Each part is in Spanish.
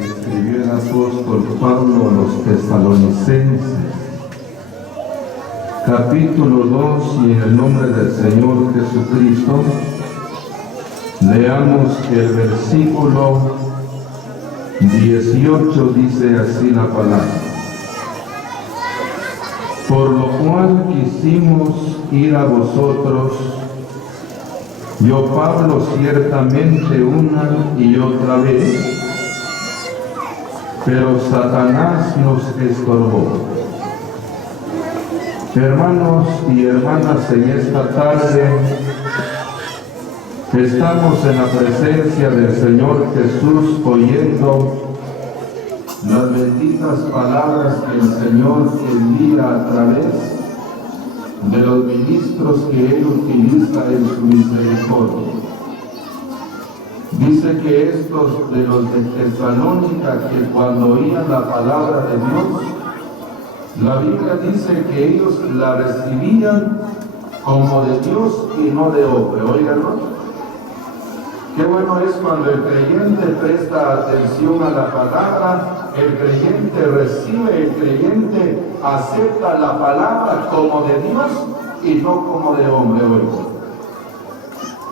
Escribió el apóstol Pablo a los tesalonicenses, capítulo 2, y en el nombre del Señor Jesucristo, leamos el versículo 18, dice así la palabra. Por lo cual quisimos ir a vosotros, yo Pablo ciertamente una y otra vez, pero Satanás nos estorbó. Hermanos y hermanas, en esta tarde estamos en la presencia del Señor Jesús oyendo las benditas palabras que el Señor envía a través de los ministros que Él utiliza en su misericordia. Dice que estos de los de Tesalónica, que cuando oían la palabra de Dios, la Biblia dice que ellos la recibían como de Dios y no de hombre. Óiganlo. Qué bueno es cuando el creyente presta atención a la palabra, el creyente recibe, el creyente acepta la palabra como de Dios y no como de hombre. Oigan.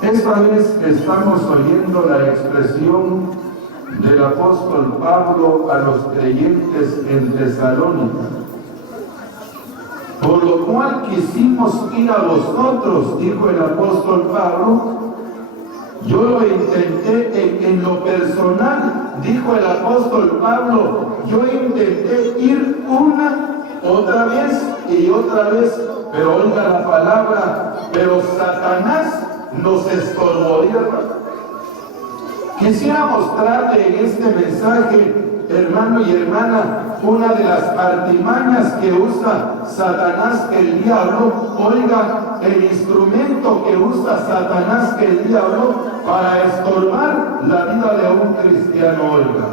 Esta vez estamos oyendo la expresión del apóstol Pablo a los creyentes en Tesalónica. Por lo cual quisimos ir a vosotros, dijo el apóstol Pablo. Yo lo intenté en lo personal, dijo el apóstol Pablo. Yo intenté ir una, otra vez y otra vez, pero oiga la palabra, pero Satanás nos estorbó. Quisiera mostrarle en este mensaje, hermano y hermana, una de las artimañas que usa Satanás, el diablo. Oiga, el instrumento que usa Satanás, el diablo, para estorbar la vida de un cristiano. Oiga,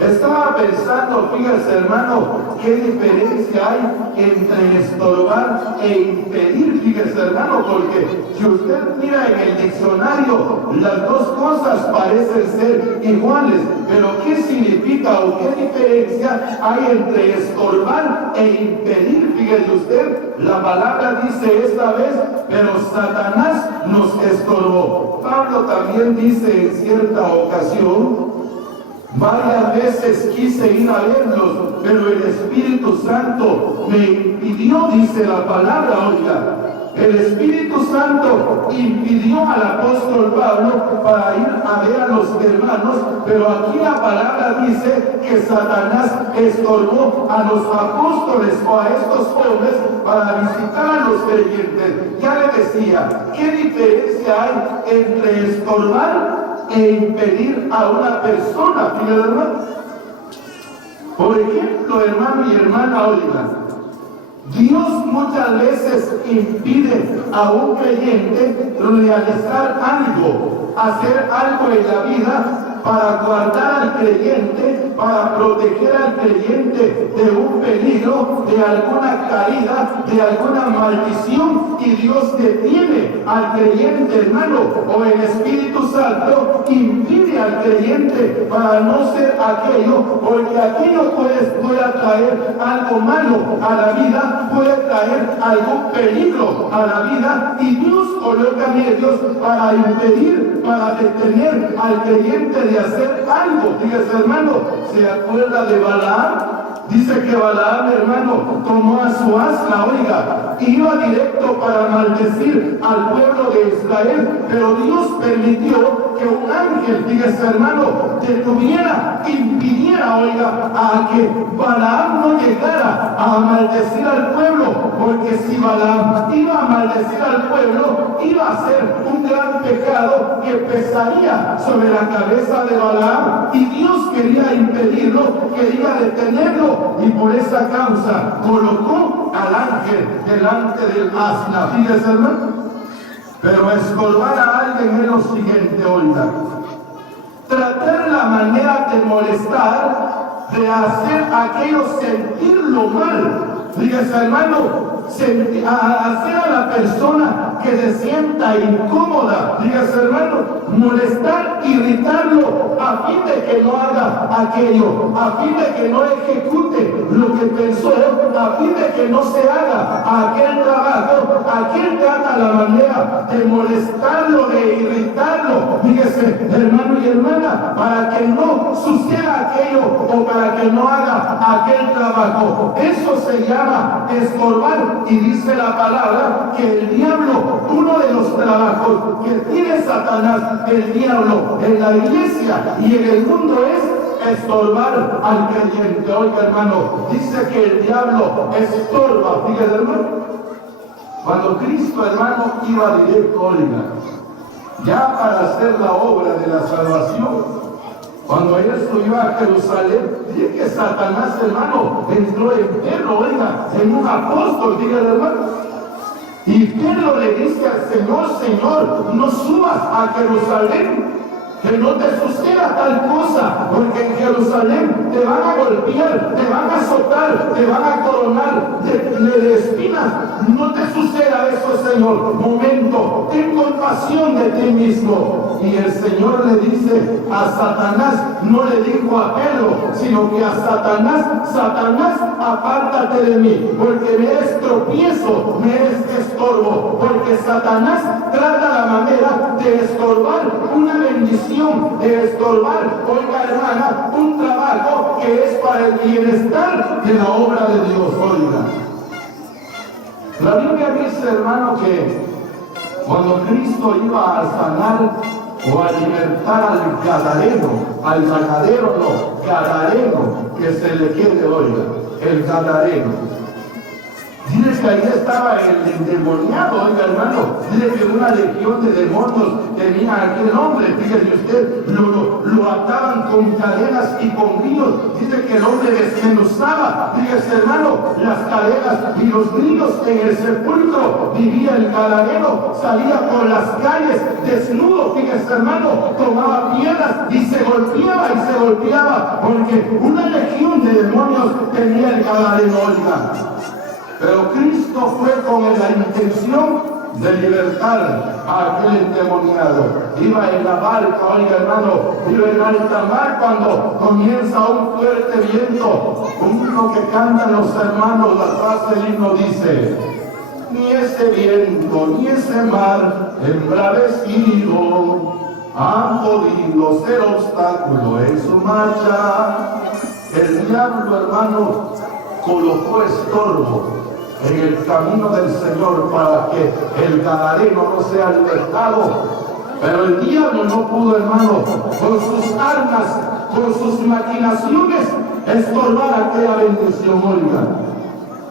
estaba pensando, fíjese hermano, qué diferencia hay entre estorbar e impedir. Fíjese hermano, porque si usted mira en el diccionario, las dos cosas parecen ser iguales, pero ¿qué significa o qué diferencia hay entre estorbar e impedir? Fíjese usted, la palabra dice esta vez, pero Satanás nos estorbó. Pablo también dice en cierta ocasión, varias veces quise ir a verlos, pero el Espíritu Santo me impidió, dice la palabra. Oiga, el Espíritu Santo impidió al apóstol Pablo para ir a ver a los hermanos, pero aquí la palabra dice que Satanás estorbó a los apóstoles o a estos hombres para visitar a los creyentes. Ya le decía, ¿qué diferencia hay entre estorbar e impedir a una persona? Fíjate, hermano. Por ejemplo, hermano y hermana, oigan, Dios muchas veces impide a un creyente realizar algo, hacer algo en la vida, para guardar al creyente, para proteger al creyente de un peligro, de alguna caída, de alguna maldición, y Dios detiene al creyente, hermano, o el Espíritu Santo impide al creyente para no ser aquello, porque aquello puede traer algo malo a la vida, puede traer algún peligro a la vida, y Dios coloca medios para impedir, para detener al creyente de hacer algo. Fíjese hermano, ¿se acuerda de Balaam? Dice que Balaam, hermano, tomó a su asna, oiga, y iba directo para maldecir al pueblo de Israel, pero Dios permitió que un ángel, fíjese hermano, detuviera, impidiera, oiga, a que Balaam no llegara a maldecir al pueblo, porque si Balaam iba a maldecir al pueblo, iba a ser un gran pecado que pesaría sobre la cabeza de Balaam, y Dios quería impedirlo, quería detenerlo, y por esa causa colocó al ángel delante del asna. Fíjese hermano, pero estorbar a alguien es lo siguiente, oiga, tratar la manera de molestar, de hacer a aquellos sentirlo mal, Fíjese, hermano, hacer a la persona que se sienta incómoda, fíjese, hermano, molestar, irritarlo, a fin de que no haga aquello, a fin de que no ejecute lo que pensó, a fin de que no se haga aquel trabajo. Aquel trata la manera de molestarlo, de irritarlo, fíjese, hermano y hermana, para que no suceda aquello o para que no haga aquel trabajo. Eso se llama estorbar, y dice la palabra que el diablo, uno de los trabajos que tiene Satanás, el diablo, en la iglesia y en el mundo es estorbar al creyente. Oiga, hermano, dice que el diablo estorba, fíjese, hermano. Cuando Cristo, hermano, iba directo, oiga, ya para hacer la obra de la salvación, cuando él subió a Jerusalén, dice que Satanás, hermano, entró en Pedro, oiga, en un apóstol, fíjese, hermano. Y Pedro le dice al Señor: Señor, no subas a Jerusalén, que no te suceda tal cosa, porque en Jerusalén te van a golpear, te van a azotar, te van a coronar de espinas. No te suceda eso, Señor. Momento, ten compasión de ti mismo. Y el Señor le dice a Satanás, no le dijo a Pedro, sino que a Satanás: Satanás, apártate de mí, porque me es tropiezo, me es estorbo. Porque Satanás trata la manera de estorbar una bendición, de estorbar, oiga, hermana, un trabajo que es para el bienestar de la obra de Dios. Oiga, la Biblia dice, hermano, que cuando Cristo iba a sanar o a libertar al gadareno, que se le quede, oiga, el gadareno. Dice que ahí estaba el endemoniado, oiga, hermano. Dice que una legión de demonios tenía aquel hombre. Fíjese usted, lo ataban con cadenas y con grillos. Dice que el hombre desmenuzaba, fíjese, hermano, las cadenas y los grillos. En el sepulcro vivía el gadareno, salía por las calles desnudo, fíjese, hermano, tomaba piedras y se golpeaba, porque una legión de demonios tenía el gadareno, oiga. Pero Cristo fue con la intención de libertar a aquel endemoniado. Iba en la barca, oiga, hermano, iba en alta mar cuando comienza un fuerte viento. Un himno que cantan los hermanos, la frase del himno dice: ni ese viento, ni ese mar embravecido han podido ser obstáculo en su marcha. El diablo, hermano, colocó estorbo en el camino del Señor para que el gadareno no sea libertado. Pero el diablo no pudo, hermano, con sus armas, con sus maquinaciones, estorbar aquella bendición, oiga.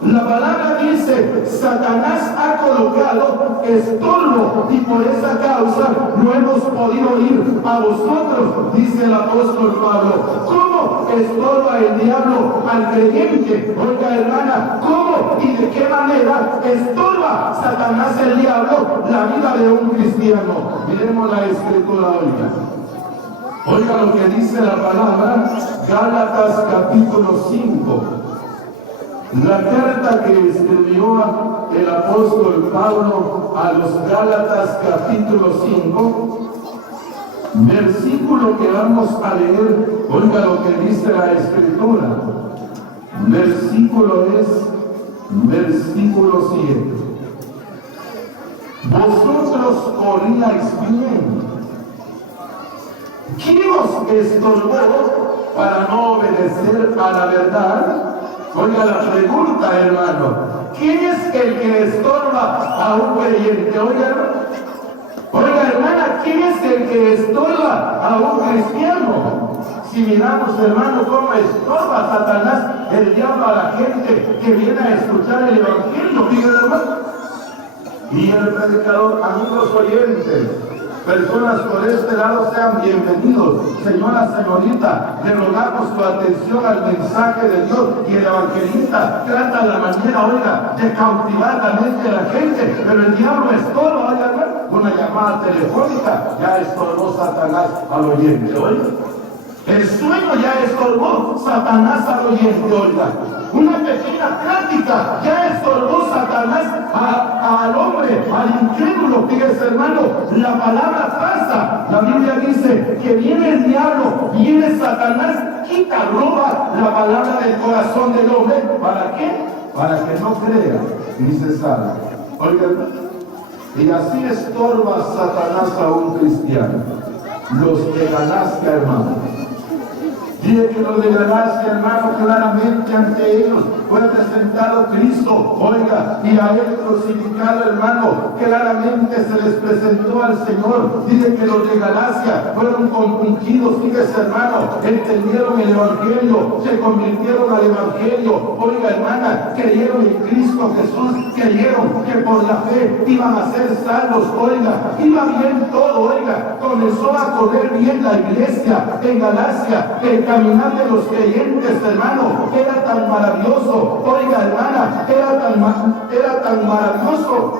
La palabra dice: Satanás ha colocado estorbo, y por esa causa no hemos podido ir a vosotros, dice el apóstol Pablo. ¿Cómo estorba el diablo al creyente? Oiga, hermana, ¿cómo y de qué manera estorba Satanás, el diablo, la vida de un cristiano? Miremos la escritura, oiga. Oiga lo que dice la palabra, Gálatas capítulo 5. La carta que escribió el apóstol Pablo a los Gálatas capítulo 5, versículo que vamos a leer, oiga lo que dice la escritura. Versículo 7. Vosotros oríais bien. ¿Quién os estorbó para no obedecer a la verdad? Oiga la pregunta, hermano. ¿Quién es el que estorba a un creyente? Oiga, hermana, ¿quién es el que estorba a un cristiano? Si miramos, hermano, cómo estorba Satanás, el diablo, a la gente que viene a escuchar el evangelio, fíjate, hermano. Y el predicador, amigos oyentes, personas por este lado, sean bienvenidos. Señora, señorita, le rogamos su atención al mensaje de Dios, y el evangelista trata la manera, oiga, de cautivar la mente de la gente, pero el diablo estorba, oiga, una llamada telefónica, ya estorbó Satanás al oyente, oiga. El sueño ya estorbó Satanás al oyente, oiga. Una pequeña plática ya estorbó Satanás al hombre, al incrédulo. Fíjese, hermano, la palabra pasa. La Biblia dice que viene el diablo, viene Satanás, quita, roba la palabra del corazón del hombre. ¿Para qué? Para que no crea ni se salve. Oigan, y así estorba Satanás a un cristiano. Los de Galacia, hermano. Dice que los de Galacia, hermano, claramente ante ellos fue presentado Cristo, oiga, y a él crucificado, hermano, claramente se les presentó al Señor. Dice que los de Galacia fueron compungidos, fíjese, hermano, entendieron el Evangelio, se convirtieron al Evangelio, oiga, hermana, creyeron en Cristo Jesús, creyeron que por la fe iban a ser salvos, oiga, iba bien todo, oiga, comenzó a correr bien la iglesia en Galacia, el caminar de los creyentes, hermano, era tan maravilloso, oiga, hermana, era tan maravilloso,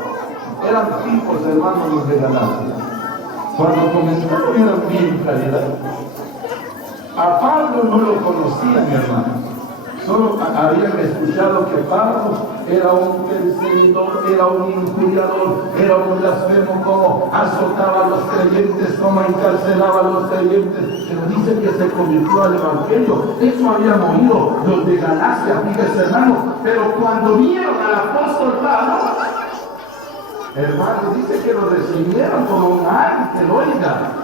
eran tipos, hermanos, los de Galacia. Cuando comenzaron eran bien calidad. A Pablo no lo conocían, hermano. Solo habían escuchado que Pablo era un perseguidor, era un injuriador, era un blasfemo, como azotaba a los creyentes, como encarcelaba a los creyentes. Pero dice que se convirtió al Evangelio. Eso habían oído los de Galacia, fíjese, hermano. Pero cuando vieron al apóstol Pablo, hermano, dice que lo recibieron como un ángel, oiga.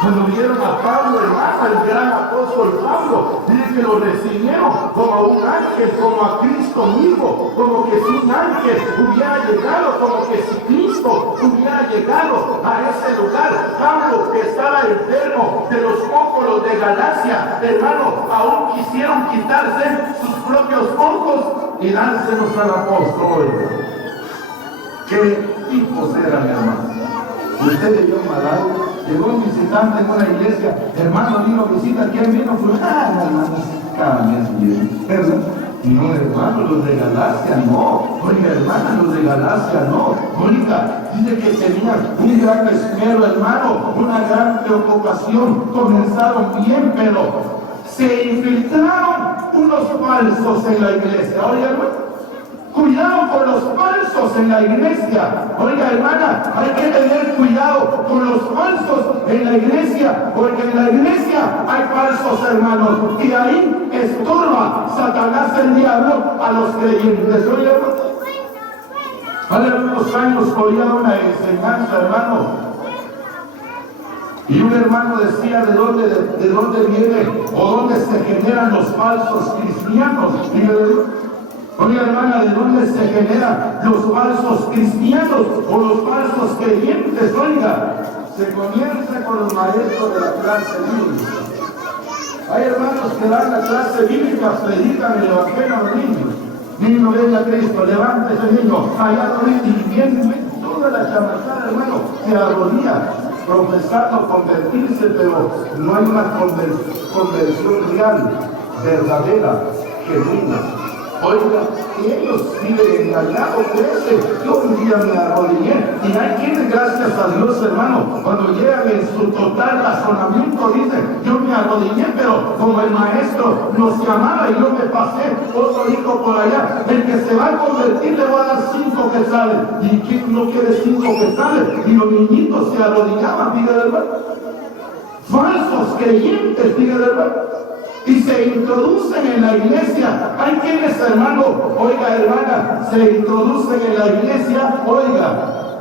Cuando vieron a Pablo, hermano, el gran apóstol Pablo, dice que lo recibieron como a un ángel, como a Cristo mismo, como que si un ángel hubiera llegado, como que si Cristo hubiera llegado a ese lugar. Pablo, que estaba enfermo de los óculos de Galacia, hermano, aún quisieron quitarse sus propios ojos y dárselos al apóstol. ¿Qué tipos eran, hermano? Usted leyó Malawi. Llegó un visitante en una iglesia, hermano, vino a visitar. ¿Quién vino? Hermano, cada mes viene, ¿verdad? No, hermano, los de Galacia no. Oiga, hermana, los de Galacia no. Oiga, dice que tenían un gran esmero, hermano, una gran preocupación. Comenzaron bien, pero se infiltraron unos falsos en la iglesia. Oiga, hermano, cuidado con los falsos en la iglesia. Oiga, hermana, hay que tener cuidado con los falsos en la iglesia, porque en la iglesia hay falsos, hermanos, y ahí estorba Satanás, el diablo, a los creyentes. Oiga, hace unos años oía una enseñanza, hermano, y un hermano decía de dónde viene o dónde se generan los falsos cristianos. Oiga, hermana, ¿de dónde se generan los falsos cristianos o los falsos creyentes? Oiga, se comienza con los maestros de la clase bíblica. Hay hermanos que dan la clase bíblica, predican el evangelio a los niños. Niño, venga a Cristo, levántese, niño, allá no ven, y bien, toda la chamacada, hermano, se arrodilla, profesando convertirse, pero no hay una conversión real, verdadera, genuina. Oiga, y ellos viven engañados por eso. Yo un día me arrodillé, y hay quienes, gracias a Dios, hermano, cuando llegan en su total razonamiento, dicen, yo me arrodillé, pero como el maestro nos llamaba y yo me pasé, otro hijo por allá, el que se va a convertir le va a dar 5 quetzales, y quien no quiere 5 quetzales, y los niñitos se arrodillaban, fíjate, hermano. Falsos creyentes, fíjate, hermano. Y se introducen en la iglesia. Hay quienes, hermano, oiga, hermana, se introducen en la iglesia, oiga,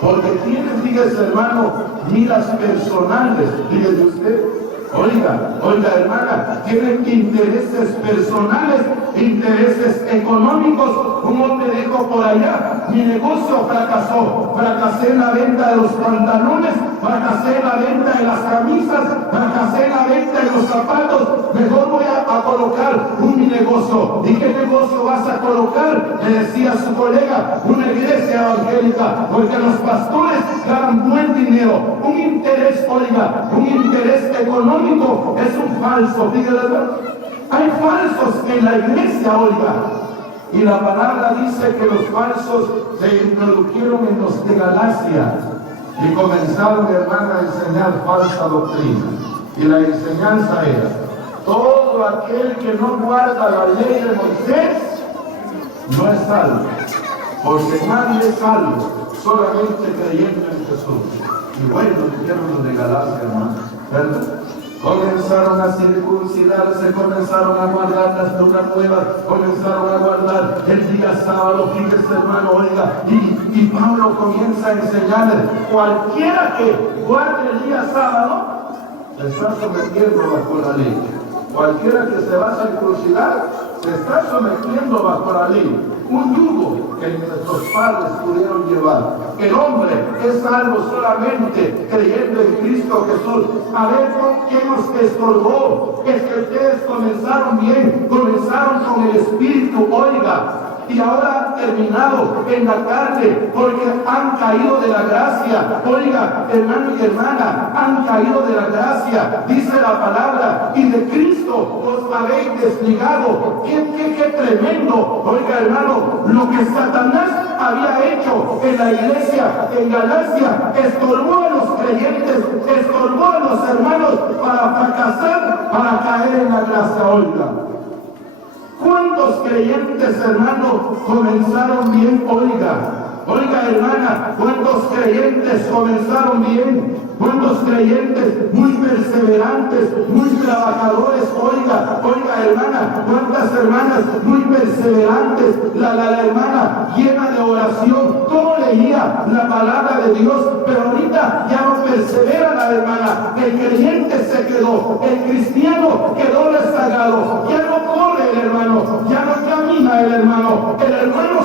porque tienen, fíjese, hermano, miras personales, fíjese usted. Oiga, hermana, tienen intereses personales, intereses económicos. Un hombre dijo por allá, mi negocio fracasó, fracasé en la venta de los pantalones, fracasé en la venta de las camisas, fracasé en la venta de los zapatos, mejor voy a colocar un negocio. ¿Y qué negocio vas a colocar? Le decía a su colega, una iglesia evangélica, porque los pastores ganan buen dinero. Un interés, oiga, un interés económico es un falso, fíjate. Hay falsos en la iglesia, oiga. Y la palabra dice que los falsos se introdujeron en los de Galacia y comenzaron, hermana, a enseñar falsa doctrina. Y la enseñanza era, todo todo aquel que no guarda la ley de Moisés no es salvo, porque nadie es salvo solamente creyendo en Jesús. Y bueno, dijeron los de Galacia, hermano, ¿verdad? Comenzaron a circuncidarse, comenzaron a guardar las lunas nuevas, comenzaron a guardar el día sábado. Fíjese, hermano, oiga, y Pablo comienza a enseñarles: cualquiera que guarde el día sábado se está sometiendo bajo la ley. Cualquiera que se va a circuncidar se está sometiendo bajo la ley. Un yugo que nuestros padres pudieron llevar. El hombre es salvo solamente creyendo en Cristo Jesús. A ver, ¿qué nos estorbó? Es que ustedes comenzaron bien, comenzaron con el Espíritu, oiga, y ahora han terminado en la carne, porque han caído de la gracia. Oiga, hermano y hermana, han caído de la gracia, dice la palabra, y de Cristo os habéis desligado. ¡Qué tremendo! Oiga, hermano, lo que Satanás había hecho en la iglesia en Galacia estorbó a los creyentes, estorbó a los hermanos para fracasar, para caer en la gracia. Oiga, ¿cuántos creyentes, hermanos, comenzaron bien? Oiga, hermana, ¿cuántos creyentes comenzaron bien? ¿Cuántos creyentes muy perseverantes, muy trabajadores? Oiga, hermana, ¿cuántas hermanas muy perseverantes? La hermana llena de oración, todo leía la palabra de Dios, pero ahorita ya no persevera la hermana. El creyente se quedó, el cristiano quedó rezagado, ya no corre el hermano, ya no camina el hermano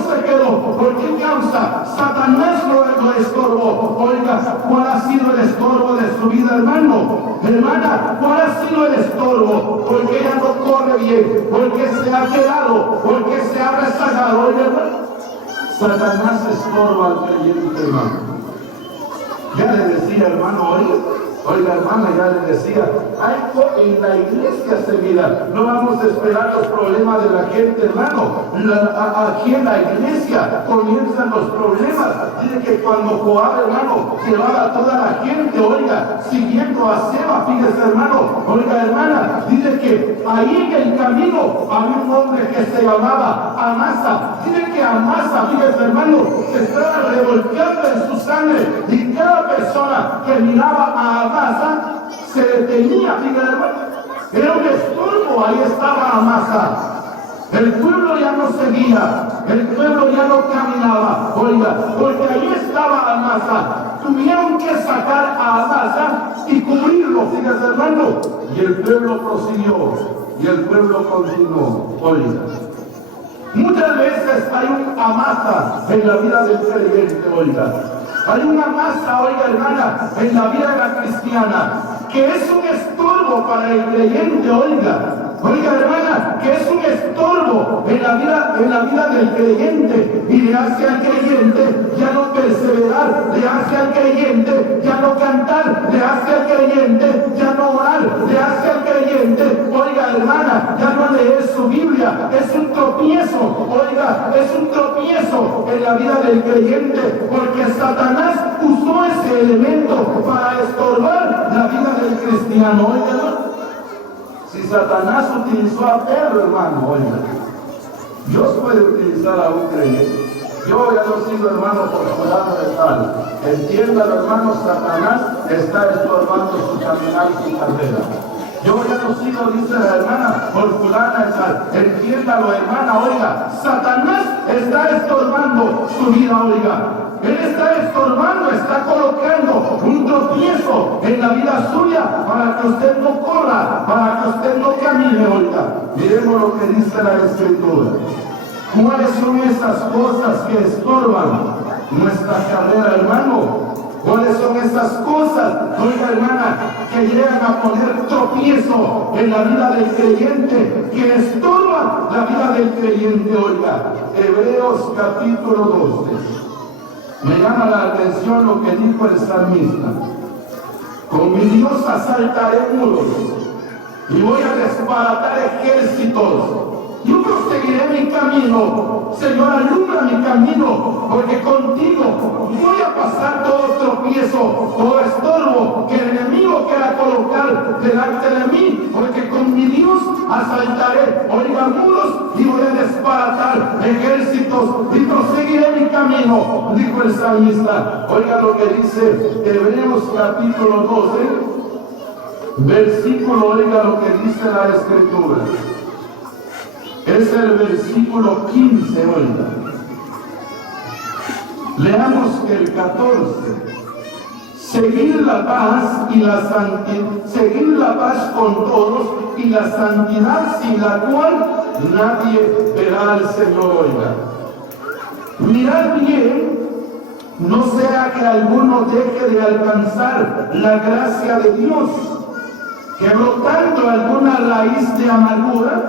se quedó. ¿Por qué causa? Satanás lo estorbó. Oiga, ¿cuál ha sido el estorbo de su vida, hermano? Hermana, ¿cuál ha sido el estorbo? Porque ella no corre bien, porque se ha quedado, porque se ha rezagado. Oiga, hermano, Satanás estorba al creyente, hermano. Ya le decía, hermano, oiga, hermana, ya le decía, en la iglesia seguida, no vamos a esperar los problemas de la gente, hermano. Aquí en la iglesia comienzan los problemas. Dice que cuando Joab, hermano, llevaba a toda la gente, oiga, siguiendo a Seba, fíjese, hermano, oiga, hermana, dice que ahí en el camino había un hombre que se llamaba Amasa. Dice que Amasa, fíjese, hermano, se estaba revolcando en su sangre, y cada persona que miraba a Amasa se detenía, fíjate, hermano. Era un estorbo, ahí estaba Amasa. El pueblo ya no seguía, el pueblo ya no caminaba, oiga, porque ahí estaba Amasa. Tuvieron que sacar a Amasa y cubrirlo, fíjate, hermano. Y el pueblo prosiguió, y el pueblo continuó, oiga. Muchas veces hay un Amasa en la vida del creyente, oiga. Hay una masa, oiga, hermana, en la vida de la cristiana, que es un estorbo para el creyente, oiga. Oiga, hermana, que es un estorbo en la vida del creyente, y le hace al creyente ya no perseverar, le hace al creyente ya no cantar, le hace al creyente ya no orar, le hace al creyente, oiga, hermana, ya no leer su Biblia. Es un tropiezo, oiga, es un tropiezo en la vida del creyente, porque Satanás usó ese elemento para estorbar la vida del cristiano, oiga. Si Satanás utilizó a Pedro, hermano, oiga, Dios puede utilizar a un creyente. Yo ya no sigo, hermano, por fulano de tal. Entiéndalo, hermano, Satanás está estorbando su caminar y su carrera. Yo ya no sigo, dice la hermana, por fulana de tal. Entiéndalo, hermana, oiga, Satanás está estorbando su vida, oiga. Él está estorbando, está colocando un tropiezo en la vida suya para que usted no corra, para que usted no camine, oiga. Miremos lo que dice la Escritura. ¿Cuáles son esas cosas que estorban nuestra carrera, hermano? ¿Cuáles son esas cosas, oiga, hermana, que llegan a poner tropiezo en la vida del creyente, que estorban la vida del creyente, oiga? Hebreos capítulo 12. Me llama la atención lo que dijo el salmista. Con mi Dios asaltaré muros y voy a desbaratar ejércitos. Yo proseguiré mi camino. Señor, alumbra mi camino, porque contigo voy a pasar todo tropiezo, todo estorbo que el enemigo quiera colocar delante de mí, porque con mi Dios asaltaré, oiga, muros y voy a desbaratar ejércitos y proseguiré mi camino, dijo el salmista. Oiga lo que dice Hebreos capítulo 12, versículo, oiga lo que dice la Escritura. Es el versículo 15, oiga. Leamos el 14. Seguir la paz y la santidad, seguir la paz con todos y la santidad sin la cual nadie verá al Señor. Oiga, mirad bien, no sea que alguno deje de alcanzar la gracia de Dios, que brotando alguna raíz de amargura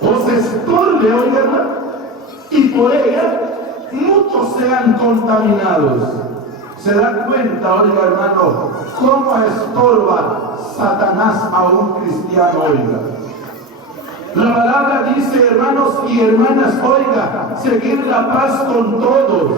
os estorbe, oiga, y por ella muchos sean contaminados. ¿Se da cuenta, oiga, hermano, cómo estorba Satanás a un cristiano, oiga? La palabra dice, hermanos y hermanas, oiga, seguir la paz con todos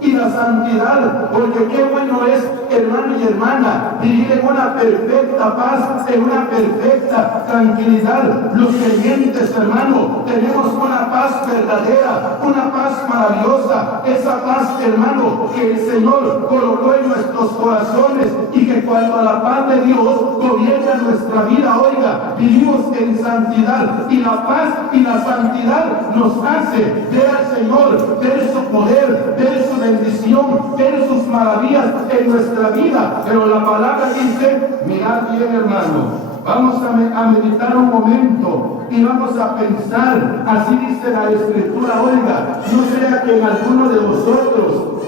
y la santidad, porque qué bueno es, hermano y hermana, vivir en una perfecta paz, en una perfecta tranquilidad. Los creyentes, hermano, tenemos una paz verdadera, una paz maravillosa, esa paz, hermano, que el Señor colocó en nuestros corazones, y que cuando la paz de Dios gobierna nuestra vida, oiga, vivimos en santidad, y la paz y la santidad nos hace ver al Señor, ver su poder, ver su bendición, ver sus maravillas en nuestra vida. Pero la palabra dice, mirad bien, hermano, vamos a meditar un momento y vamos a pensar, así dice la Escritura, oiga, no sea que en alguno de vosotros,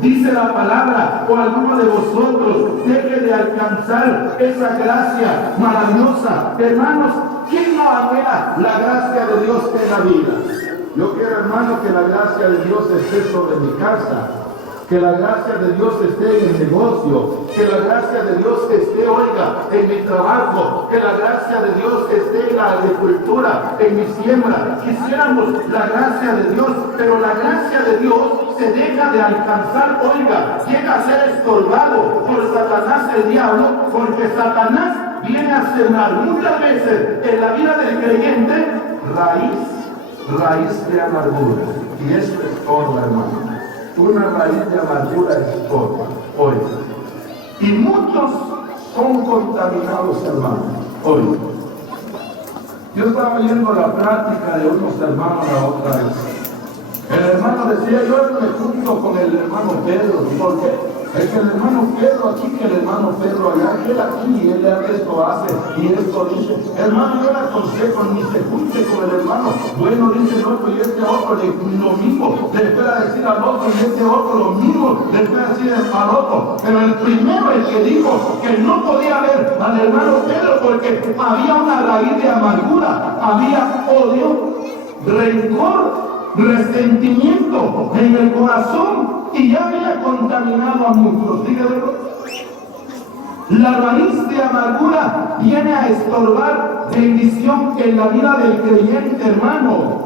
dice la palabra, o alguno de vosotros deje de alcanzar esa gracia maravillosa. Hermanos, ¿quién no anhela la gracia de Dios en la vida? Yo quiero, hermano, que la gracia de Dios esté sobre mi casa, que la gracia de Dios esté en el negocio, que la gracia de Dios esté, oiga, en mi trabajo, que la gracia de Dios esté en la agricultura, en mi siembra. Quisiéramos la gracia de Dios, pero la gracia de Dios se deja de alcanzar, oiga, llega a ser estorbado por Satanás, el diablo, porque Satanás viene a sembrar muchas veces en la vida del creyente raíz de amargura, y eso estorba, hermano. Una raíz de amargura estorba, oiga, y muchos son contaminados, hermano. Oiga, yo estaba oyendo la práctica de unos hermanos la otra vez. El hermano decía, yo me junto con el hermano Pedro. ¿Por qué? Es que el hermano Pedro aquí, que el hermano Pedro allá, él aquí, él esto hace y esto dice. Hermano, yo le aconsejo, ni se junte con el hermano. Bueno, dice el otro y este otro lo mismo. Le puede decir al otro y este otro lo mismo. Le puede decir al otro. Pero el primero, el que dijo que no podía ver al hermano Pedro porque había una raíz de amargura, había odio, rencor, resentimiento en el corazón, y ya había contaminado a muchos. Dígalo. La raíz de amargura viene a estorbar bendición en la vida del creyente, hermano.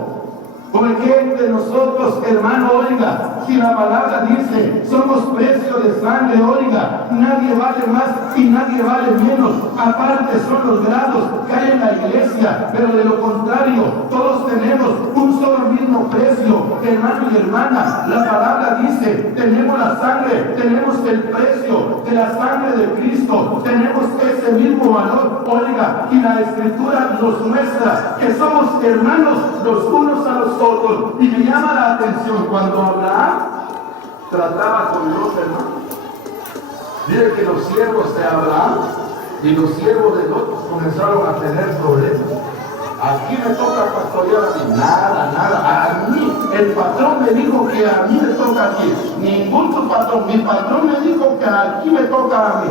Porque de nosotros, hermano, oiga, si la palabra dice, somos precio de sangre, oiga, nadie vale más y nadie vale menos. Aparte son los grados que hay en la iglesia, pero de lo contrario, todos tenemos un solo mismo precio, hermano y hermana. La palabra dice, tenemos la sangre, tenemos el precio de la sangre de Cristo, tenemos ese mismo valor, oiga, y la Escritura nos muestra que somos hermanos los unos a los otros. Y me llama la atención cuando Abraham trataba con los hermanos. Dice que los siervos de Abraham y los siervos de Lot comenzaron a tener problemas. Aquí me toca pastorear a mí. Nada. A mí, el patrón me dijo que a mí me toca aquí. Ningún tu patrón. Mi patrón me dijo que aquí me toca a mí.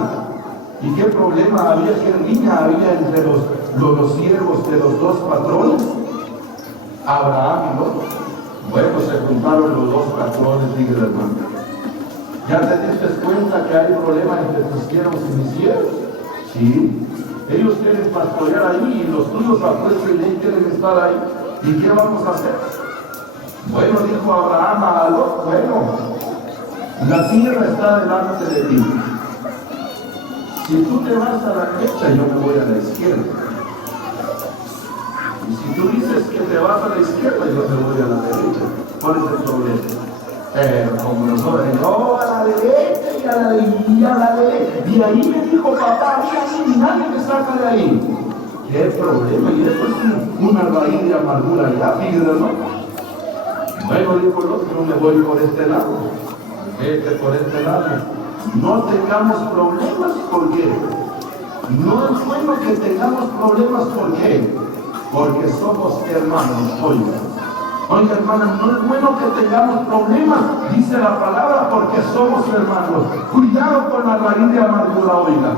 ¿Y qué problema había? ¿Qué riña había entre los siervos de los dos patrones? Abraham y Lot. Bueno, se juntaron los dos patrones, dice el hermano. ¿Ya te diste cuenta que hay problemas entre tus siervos y mis siervos? Sí. Ellos quieren pastorear ahí y los tuyos a fuerza y ley quieren estar ahí. ¿Y qué vamos a hacer? Bueno, dijo Abraham a Lot, bueno, la tierra está delante de ti. Si tú te vas a la derecha, yo me voy a la izquierda. Y si tú dices que te vas a la izquierda, yo te voy a la derecha. ¿Cuál es el problema? Como nosotros, no, a la derecha y a la derecha. Y ahí me dijo papá, mira, nadie me saca de ahí. ¿Qué problema? Y eso es una raíz de amargura ya, fíjate, ¿no? Luego dijo el otro, me voy por este lado. Por este lado. No tengamos problemas, ¿por qué? No es bueno que tengamos problemas, ¿por qué? Porque somos hermanos, oiga hermanos, no es bueno que tengamos problemas, dice la palabra, porque somos hermanos. Cuidado con la raíz de amargura, oiga.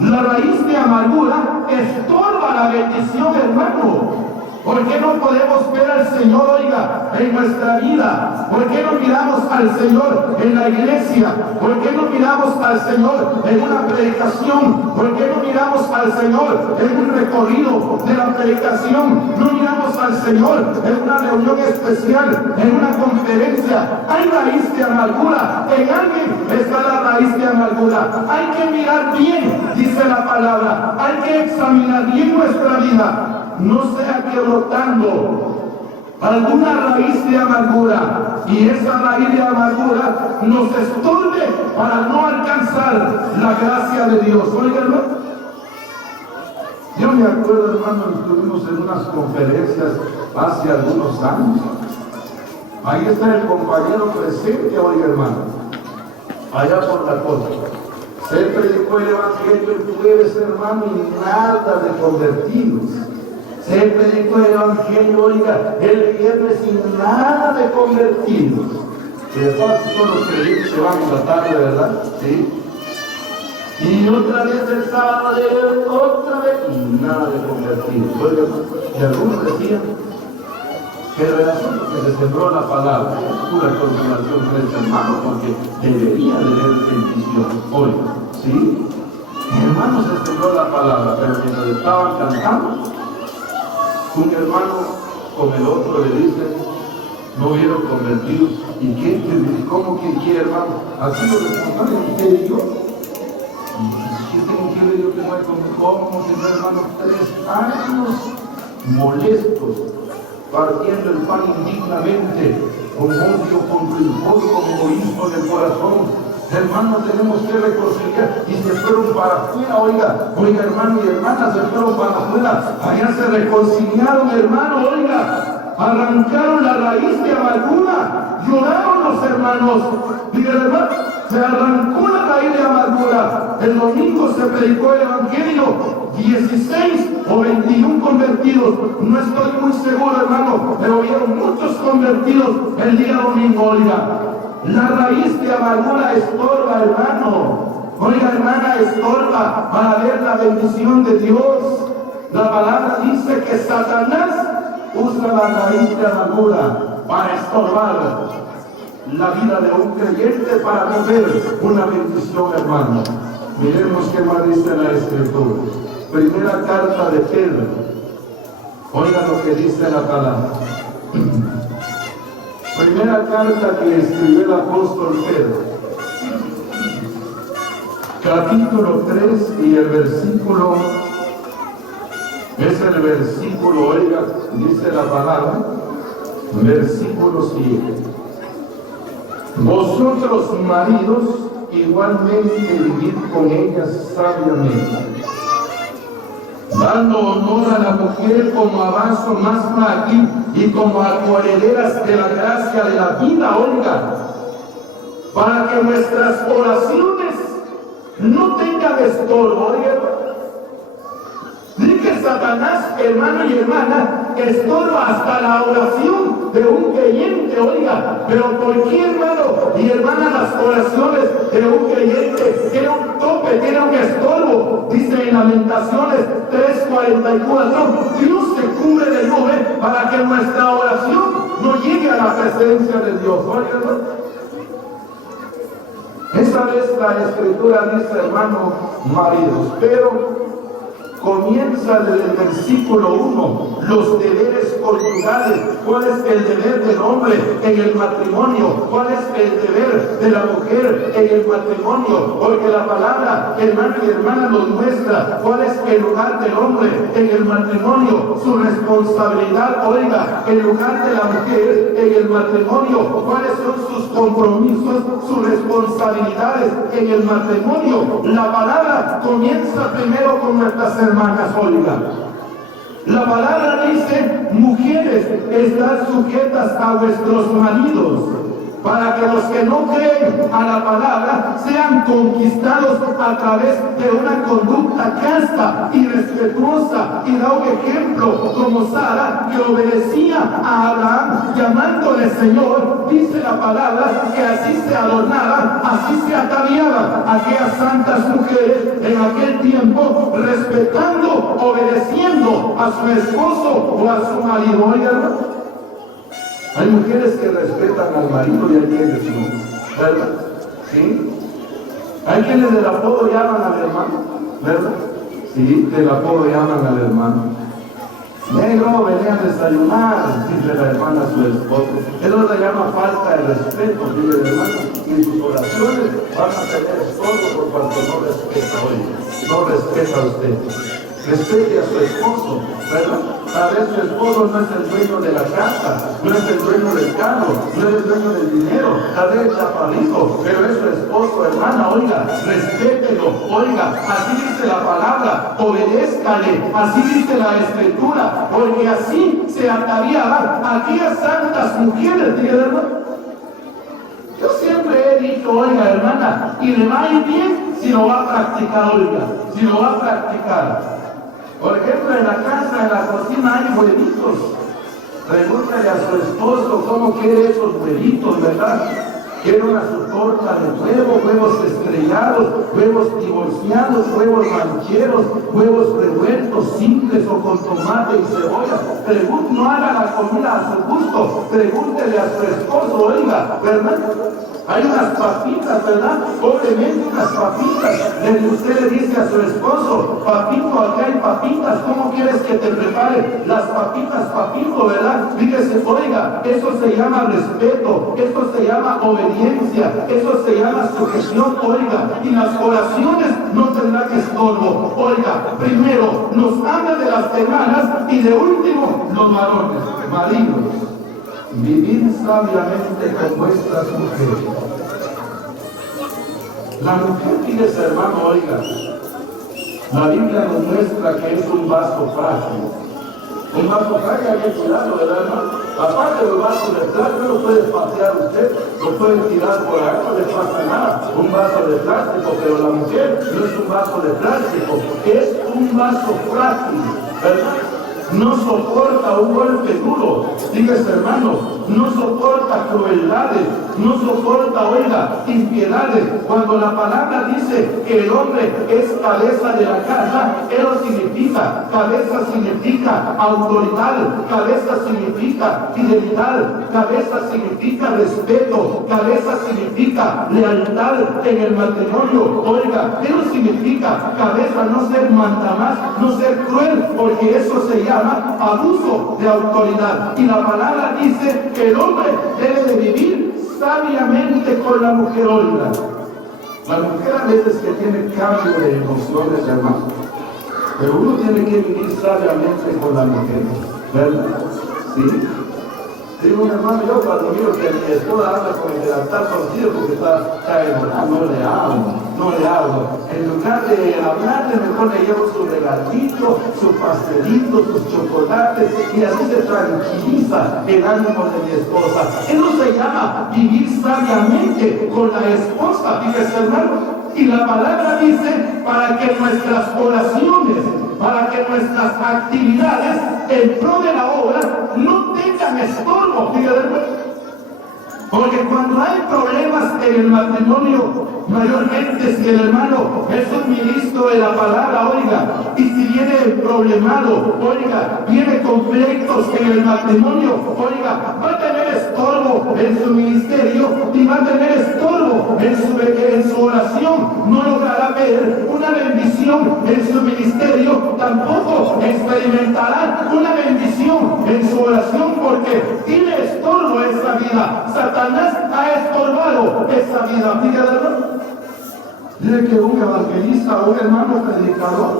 La raíz de amargura estorba la bendición, hermano. ¿Por qué no podemos ver al Señor, oiga, en nuestra vida? ¿Por qué no miramos al Señor en la iglesia? ¿Por qué no miramos al Señor en una predicación? ¿Por qué no miramos al Señor en un recorrido de la predicación? No miramos al Señor en una reunión especial, en una conferencia. Hay raíz de amargura. En alguien está la raíz de amargura. Hay que mirar bien, dice la palabra. Hay que examinar bien nuestra vida. No sea que brotando alguna raíz de amargura y esa raíz de amargura nos estorbe para no alcanzar la gracia de Dios. Oiganlo. Yo me acuerdo, hermano, estuvimos en unas conferencias hace algunos años. Ahí está el compañero presente, oiga hermano, allá por la costa. Se predicó el evangelio el jueves, hermano, y nada de convertidos. Se predicó el evangelio, oiga, el viernes y nada de convertidos. Y de paso todos los creyentes se van en la tarde, ¿verdad? Sí. Y otra vez el sábado, otra vez, y nada de convertidos. Oiga, y algunos decían que el asunto que se sembró la palabra es pura consolación para el hermano, porque debería de haber bendición. Oiga, ¿sí? Mi hermano se sembró la palabra, pero mientras estaban cantando, un hermano con el otro le dice, no hubieron convertidos. ¿Y qué? ¿Cómo que quiere, hermano? Así lo responsaron, ¿usted y yo? ¿Y usted no quiere yo que no hay convertidos? ¿Cómo, señor hermano? 3 años molestos, partiendo el pan indignamente, con odio, con rencor, con egoísmo en el corazón. Hermanos, tenemos que reconciliar. Y se fueron para afuera, oiga, hermano y hermana, se fueron para afuera. Allá se reconciliaron, hermano, oiga. Arrancaron la raíz de amargura. Lloraron los hermanos. Y hermano, se arrancó la raíz de amargura. El domingo se predicó el evangelio. 16 o 21 convertidos. No estoy muy seguro, hermano, pero hubieron muchos convertidos el día domingo, oiga. La raíz de amargura estorba, hermano. Oiga, hermana, estorba para ver la bendición de Dios. La palabra dice que Satanás usa la raíz de amargura para estorbar la vida de un creyente, para no ver una bendición, hermano. Miremos qué más dice la Escritura. Primera carta de Pedro. Oiga lo que dice la palabra. Primera carta que escribió el apóstol Pedro, capítulo 3 y el versículo, es el versículo, oiga, dice la palabra, versículo 7. Vosotros maridos igualmente vivid con ellas sabiamente, dando honor a la mujer como a vaso más frágil y como a coherederas de la gracia de la vida, oiga, para que nuestras oraciones no tengan estorbo, oiga. Dice que Satanás, hermano y hermana, estorba hasta la oración de un creyente, oiga. Pero ¿por qué, hermano y hermana, las oraciones de un creyente tienen un tope, tienen un estorbo? Dice en Lamentaciones 3:44, Dios se cubre de nube para que nuestra oración no llegue a la presencia de Dios, oiga. Esa vez la Escritura dice, hermano, maridos, pero comienza desde el versículo 1, los deberes conyugales. ¿Cuál es el deber del hombre en el matrimonio? ¿Cuál es el deber de la mujer en el matrimonio? Porque la palabra, hermano y hermana, nos muestra cuál es el lugar del hombre en el matrimonio, su responsabilidad. Oiga, el lugar de la mujer en el matrimonio, cuáles son sus compromisos, sus responsabilidades en el matrimonio. La palabra comienza primero con nuestras hermanas, oiga. La palabra dice: mujeres, están sujetas a vuestros maridos, para que los que no creen a la palabra sean conquistados a través de una conducta casta y respetuosa. Y da un ejemplo como Sara, que obedecía a Abraham llamándole Señor. Dice la palabra que así se adornaban, así se ataviaban aquellas santas mujeres en aquel tiempo, respetando, obedeciendo a su esposo o a su marido. Oigan, hay mujeres que respetan al marido y hay quienes no, ¿verdad? ¿Sí? Hay quienes del apodo llaman al hermano, ¿verdad? Sí, del apodo llaman al hermano. Negro, venía a desayunar, dice la hermana a su esposo. Eso se llama falta de respeto, dice el hermano. Y en sus oraciones van a tener esposo por cuanto no respeta, oye, no respeta a usted. Respete a su esposo, ¿verdad? Tal vez su esposo no es el dueño de la casa, no es el dueño del carro, no es el dueño del dinero, tal vez es chaparrito, pero es su esposo, hermana. Oiga, respételo, oiga, así dice la palabra, obedézcale, así dice la escritura, porque así se ataviaban aquellas santas mujeres, ¿verdad? Yo siempre he dicho, oiga, hermana, y le va a ir bien si lo va a practicar, oiga, si lo va a practicar. Por ejemplo, en la casa, en la cocina hay huevitos. Pregúntale a su esposo cómo quiere esos huevitos, ¿verdad? Quiere una su torta de huevo, huevos estrellados, huevos divorciados, huevos rancheros, huevos revueltos, simples o con tomate y cebolla. No haga la comida a su gusto. Pregúntele a su esposo, oiga, ¿verdad? Hay unas papitas, ¿verdad? Obviamente unas papitas. Usted le dice a su esposo: papito, acá hay papitas, ¿cómo quieres que te prepare las papitas, papito, verdad? Dígase, oiga, eso se llama respeto, eso se llama obediencia, eso se llama sujeción, oiga. Y las oraciones no tendrán estorbo. Oiga, primero nos habla de las hermanas y de último los varones, maridos. Vivid sabiamente con vuestras mujeres. La mujer, fíjese, hermano, oiga, la Biblia nos muestra que es un vaso frágil. Un vaso frágil, hay que cuidarlo, ¿verdad, hermano? Aparte de los vasos de plástico, lo puede patear usted, lo puede tirar por ahí, no le pasa nada. Un vaso de plástico, pero la mujer no es un vaso de plástico, es un vaso frágil, ¿verdad? No soporta un golpe duro, dígase, hermano, no soporta crueldades, no soporta, oiga, impiedades. Cuando la palabra dice que el hombre es cabeza de la casa, eso significa, cabeza significa autoridad, cabeza significa fidelidad, cabeza significa respeto, cabeza significa lealtad en el matrimonio. Oiga, eso significa cabeza, no ser mandamás, no ser cruel, porque eso se llama abuso de autoridad. Y la palabra dice que el hombre debe de vivir sabiamente con la mujer, oiga. La mujer a veces que tiene cambio de emociones, hermano, pero uno tiene que vivir sabiamente con la mujer, ¿verdad? ¿Sí? Digo, un hermano, yo cuando miro que mi esposa habla con el delantal torcido porque está enojada, no le hablo. En lugar de hablarle, mejor le llevo su regalito, su pastelito, sus chocolates, y así se tranquiliza el ánimo de mi esposa. Eso se llama vivir sabiamente con la esposa, fíjese, hermano. Y la palabra dice, para que nuestras oraciones, para que nuestras actividades en pro de la obra no tengan estorbo, fíjate. Porque cuando hay problemas en el matrimonio, mayormente si el hermano es un ministro de la palabra, oiga, y si viene problemado, oiga, viene conflictos en el matrimonio, oiga, va a tener estorbo en su ministerio y va a tener estorbo en su oración. No logrará ver una bendición en su ministerio tampoco experimentará una bendición en su oración porque tiene estorbo esa vida. Satanás ha estorbado esa vida. Fíjate, ¿no? Mire que un evangelista, un hermano predicador,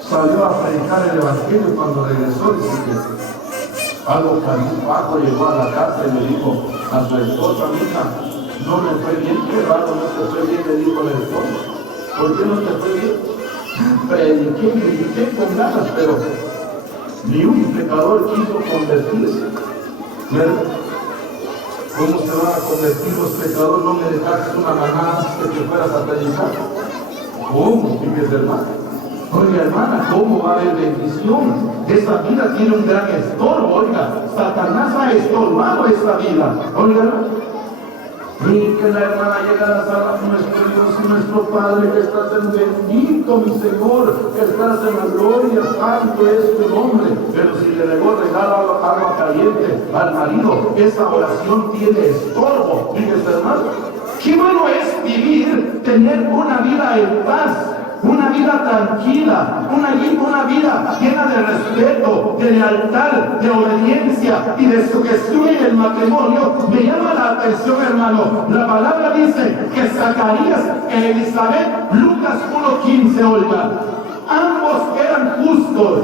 salió a predicar el evangelio. Cuando regresó, dice que algo cabizbajo, llegó a la casa y le dijo a su esposa: mija, no me fue bien. Qué raro, no te fue bien, le dijo el esposo. ¿Por qué no te fue bien? Prediqué con ganas, pero ni un pecador quiso convertirse. ¿Verdad? ¿Cómo se van a convertir los pecadores? No me dejaste una manada antes de que fueras a predicar. ¿Cómo? Fíjese, hermano. Oiga, hermana, ¿cómo va a haber bendición? Esa vida tiene un gran estorbo. Oiga, Satanás ha estorbado esa vida. Oiga, y que la hermana llega a la sala: nuestro Dios y nuestro Padre que estás en bendito, mi Señor, que estás en la gloria, santo es tu nombre. Pero si le regó regalo agua caliente al marido, esa oración tiene estorbo. Fíjese, hermano, qué bueno es vivir, tener una vida en paz, una vida tranquila, una vida llena de respeto, de lealtad, de obediencia y de sujeción en el matrimonio. Me llama la atención, hermano, la palabra dice que Zacarías e Elizabeth, Lucas 1:15, oiga, ambos eran justos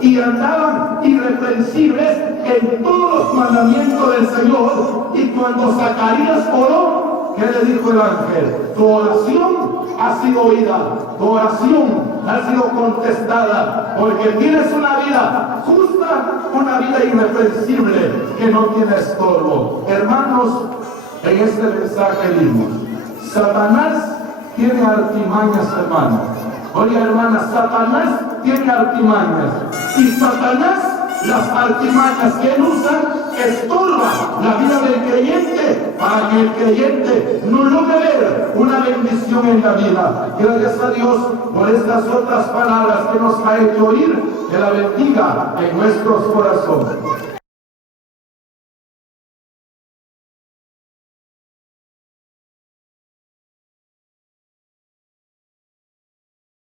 y andaban irreprensibles en todos los mandamientos del Señor. Y cuando Zacarías oró, ¿qué le dijo el ángel? Tu oración ha sido oída, tu oración ha sido contestada, porque tienes una vida justa, una vida irreprensible que no tiene estorbo. Hermanos, en este mensaje vimos, Satanás tiene artimañas, hermanos. Oye, hermana, Satanás tiene artimañas, y Satanás, las artimañas que él usa, estorba la vida del creyente para que el creyente no logre ver una bendición en la vida. Gracias a Dios por estas otras palabras que nos ha hecho oír, que la bendiga en nuestros corazones.